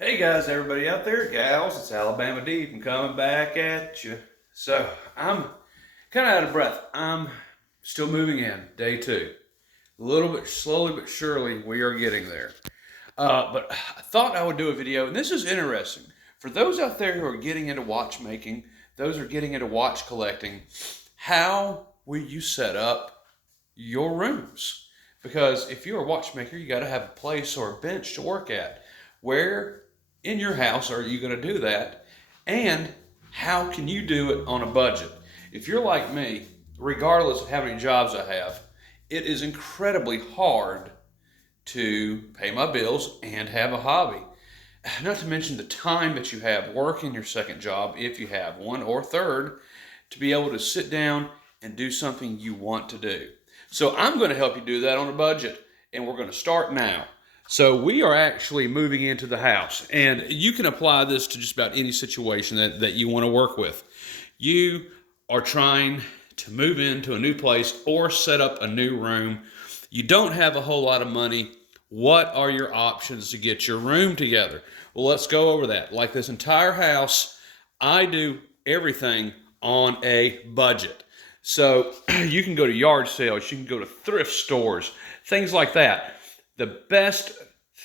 Hey guys, everybody out there, gals, it's Alabama Deep. I'm coming back at you. So I'm kind of out of breath. I'm still moving in, day two. A little bit slowly but surely, we are getting there. But I thought I would do a video, and this is interesting. For those out there who are getting into watchmaking, those who are getting into watch collecting, how will you set up your rooms? Because if you're a watchmaker, you got to have a place or a bench to work at. Where in your house are you going to do that? And how can you do it on a budget? If you're like me, regardless of how many jobs I have, it is incredibly hard to pay my bills and have a hobby. Not to mention the time that you have working your second job, if you have one, or third, to be able to sit down and do something you want to do. So I'm going to help you do that on a budget, and we're going to start now. So we are actually moving into the house, and you can apply this to just about any situation that you want to work with. You are trying to move into a new place or set up a new room. You don't have a whole lot of money. What are your options to get your room together? Well, let's go over that. Like this entire house, I do everything on a budget. So you can go to yard sales, you can go to thrift stores, things like that. The best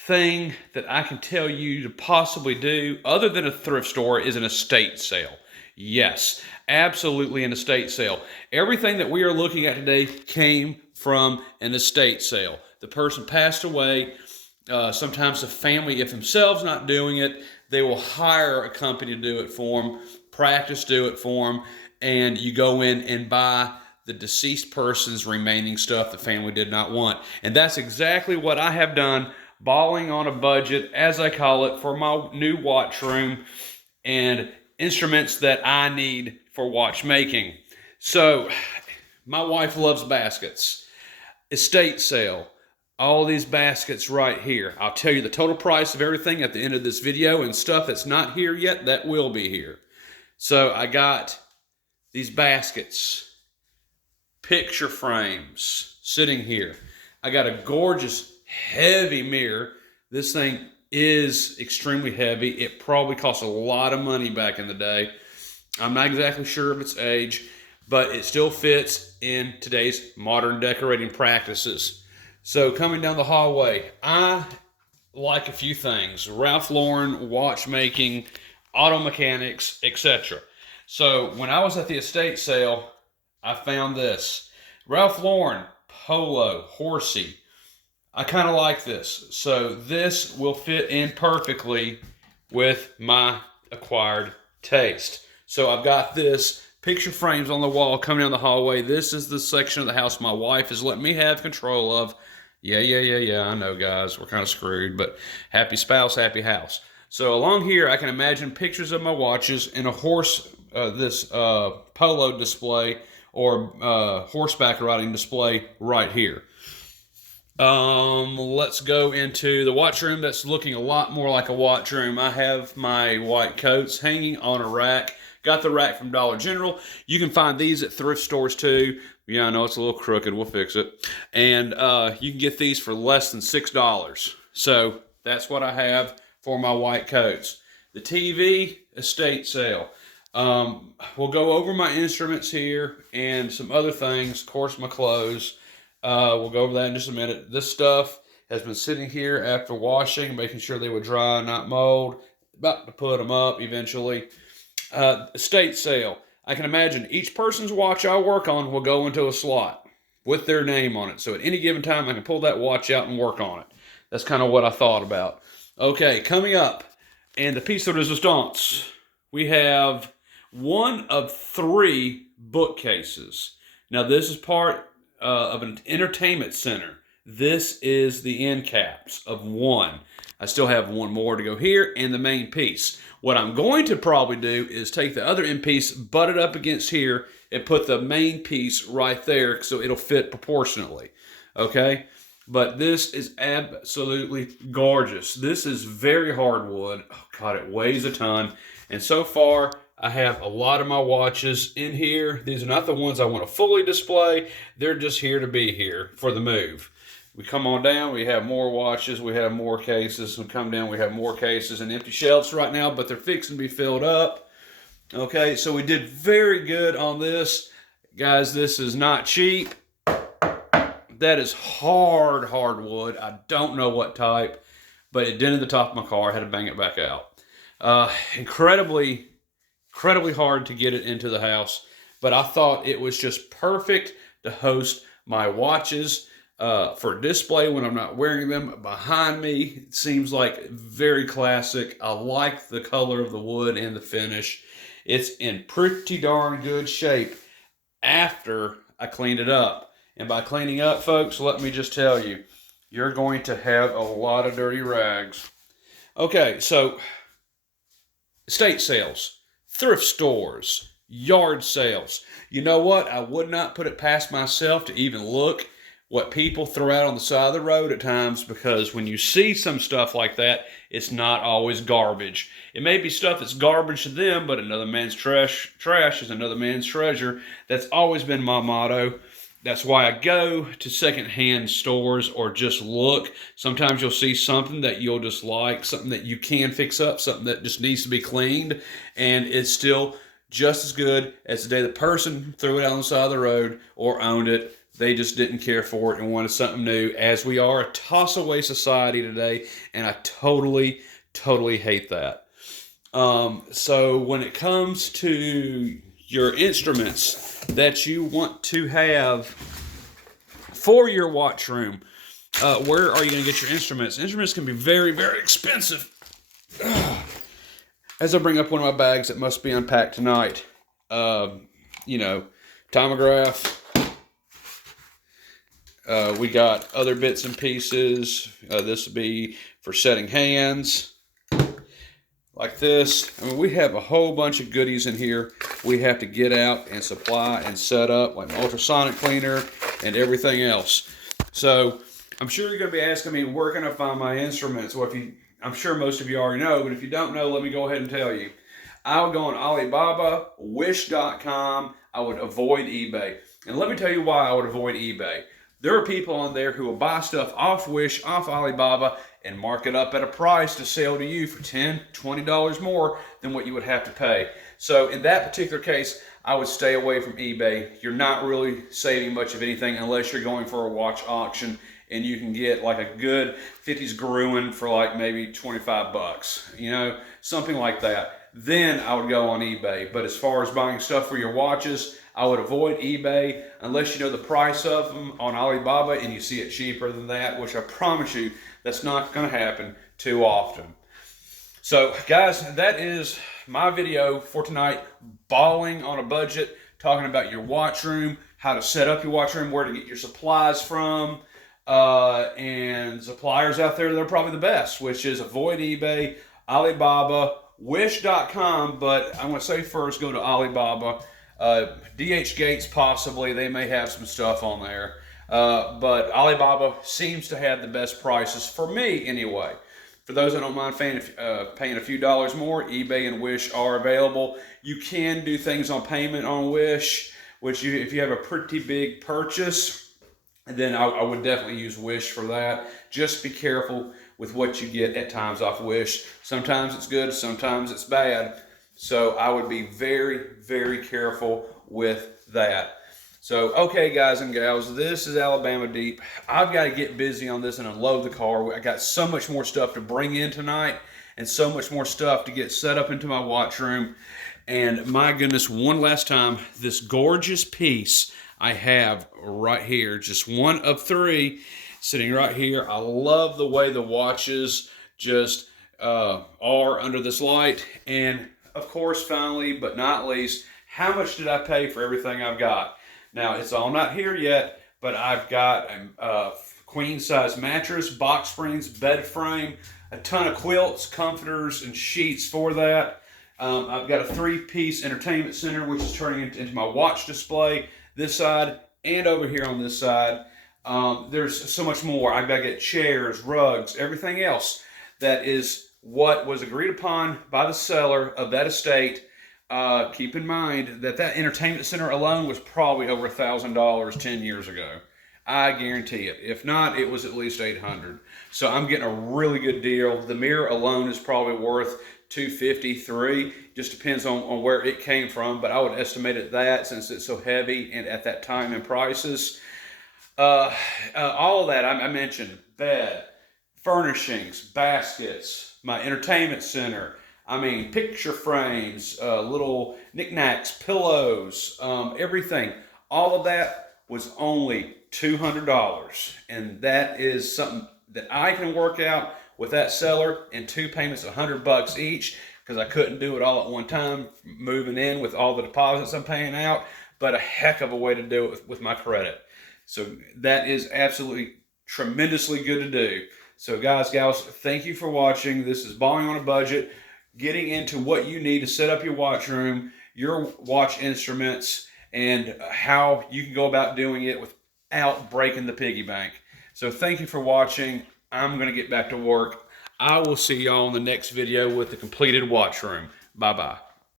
thing that I can tell you to possibly do, other than a thrift store, is an estate sale. Yes, absolutely an estate sale. Everything that we are looking at today came from an estate sale. The person passed away. Sometimes the family, if themselves not doing it, they will hire a company to do it for them, practice do it for them, and you go in and buy the deceased person's remaining stuff the family did not want. And that's exactly what I have done, balling on a budget, as I call it, for my new watch room and instruments that I need for watchmaking. So my wife loves baskets. Estate sale. All these baskets right here. I'll tell you the total price of everything at the end of this video, and stuff that's not here yet that will be here. So I got these baskets, picture frames sitting here. I got a gorgeous heavy mirror. This thing is extremely heavy. It probably cost a lot of money back in the day. I'm not exactly sure of its age, but it still fits in today's modern decorating practices. So coming down the hallway, I like a few things: Ralph Lauren, watchmaking, auto mechanics, etc. So when I was at the estate sale, I found this. Ralph Lauren, Polo, Horsey. I kind of like this. So this will fit in perfectly with my acquired taste. So I've got this picture frames on the wall coming down the hallway. This is the section of the house my wife has let me have control of. Yeah. I know, guys, we're kind of screwed, but happy spouse, happy house. So along here, I can imagine pictures of my watches and a this polo display or horseback riding display right here. Let's go into the watch room. That's looking a lot more like a watch room. I have my white coats hanging on a rack. Got the rack from Dollar General. You can find these at thrift stores too. Yeah, I know it's a little crooked. We'll fix it. And you can get these for less than $6. So that's what I have for my white coats. The TV, estate sale. We'll go over my instruments here and some other things. Of course, my clothes. We'll go over that in just a minute. This stuff has been sitting here after washing, making sure they would dry, not mold. About to put them up eventually. Estate sale. I can imagine each person's watch I work on will go into a slot with their name on it. So at any given time, I can pull that watch out and work on it. That's kind of what I thought about. Okay, coming up, and the piece de resistance. We have one of 3 bookcases. Now, this is part of an entertainment center. This is the end caps of one. I still have one more to go here and the main piece. What I'm going to probably do is take the other end piece, butt it up against here, and put the main piece right there so it'll fit proportionately. Okay? But this is absolutely gorgeous. This is very hardwood. Oh, God, it weighs a ton. And so far, I have a lot of my watches in here. These are not the ones I want to fully display. They're just here to be here for the move. We come on down, we have more watches, we have more cases. We come down, we have more cases and empty shelves right now, but they're fixing to be filled up. Okay, so we did very good on this. Guys, this is not cheap. That is hard wood. I don't know what type, but it dented the top of my car. I had to bang it back out. Incredibly hard to get it into the house, but I thought it was just perfect to host my watches for display when I'm not wearing them. Behind me, it seems like very classic. I like the color of the wood and the finish. It's in pretty darn good shape after I cleaned it up. And by cleaning up, folks, let me just tell you, you're going to have a lot of dirty rags. Okay, so estate sales, thrift stores, yard sales. You know what? I would not put it past myself to even look what people throw out on the side of the road at times, because when you see some stuff like that, it's not always garbage. It may be stuff that's garbage to them, but another man's trash is another man's treasure. That's always been my motto. That's why I go to secondhand stores or just look. Sometimes you'll see something that you'll just like, something that you can fix up, something that just needs to be cleaned, and it's still just as good as the day the person threw it out on the side of the road or owned it. They just didn't care for it and wanted something new, as we are a toss-away society today, and I totally hate that. So when it comes to your instruments that you want to have for your watch room, where are you going to get your instruments? Instruments can be very expensive. As I bring up one of my bags that must be unpacked tonight, timograph. We got other bits and pieces. This would be for setting hands. Like this. I mean, we have a whole bunch of goodies in here we have to get out and supply and set up, like an ultrasonic cleaner and everything else. So I'm sure you're going to be asking me, where can I find my instruments? Well, I'm sure most of you already know, but if you don't know, let me go ahead and tell you. I would go on Alibaba, Wish.com. I would avoid eBay. And let me tell you why I would avoid eBay. There are people on there who will buy stuff off Wish, off Alibaba, and mark it up at a price to sell to you for $10, $20 more than what you would have to pay. So in that particular case, I would stay away from eBay. You're not really saving much of anything unless you're going for a watch auction, and you can get like a good 50s Gruen for like maybe 25 bucks, something like that. Then I would go on eBay. But as far as buying stuff for your watches, I would avoid eBay unless you know the price of them on Alibaba and you see it cheaper than that, which I promise you that's not going to happen too often. So guys, that is my video for tonight, balling on a budget, talking about your watch room, how to set up your watch room, where to get your supplies from, and suppliers out there that are probably the best, which is avoid eBay, Alibaba, Wish.com, but I'm going to say first go to Alibaba. DH Gates possibly, they may have some stuff on there, but Alibaba seems to have the best prices for me anyway. For those that don't mind paying a few dollars more, eBay and Wish are available. You can do things on payment on Wish, which if you have a pretty big purchase, then I would definitely use Wish for that. Just be careful with what you get at times off Wish. Sometimes it's good, sometimes it's bad. So I would be very careful with that. So, okay, guys and gals, this is Alabama Deep. I've got to get busy on this and unload the car. I got so much more stuff to bring in tonight and so much more stuff to get set up into my watch room. And my goodness, one last time, this gorgeous piece I have right here, just one of three sitting right here. I love the way the watches just are under this light. And of course, finally, but not least, how much did I pay for everything I've got? Now, it's all not here yet, but I've got a queen-size mattress, box springs, bed frame, a ton of quilts, comforters, and sheets for that. I've got a 3-piece entertainment center, which is turning into my watch display, this side and over here on this side. There's so much more. I've got to get chairs, rugs, everything else that is what was agreed upon by the seller of that estate. Keep in mind that entertainment center alone was probably over $1,000 10 years ago. I guarantee it. If not, it was at least 800. So I'm getting a really good deal. The mirror alone is probably worth 253. Just depends on where it came from, but I would estimate it that since it's so heavy and at that time in prices. All of that I mentioned: bed, furnishings, baskets, my entertainment center. I mean, picture frames, little knickknacks, pillows, everything. All of that was only $200, and that is something that I can work out with that seller in 2 payments, $100 each, because I couldn't do it all at one time, moving in with all the deposits I'm paying out. But a heck of a way to do it with my credit. So that is absolutely tremendously good to do. So guys, gals, thank you for watching. This is Balling on a Budget, getting into what you need to set up your watch room, your watch instruments, and how you can go about doing it without breaking the piggy bank. So thank you for watching. I'm going to get back to work. I will see y'all in the next video with the completed watch room. Bye-bye.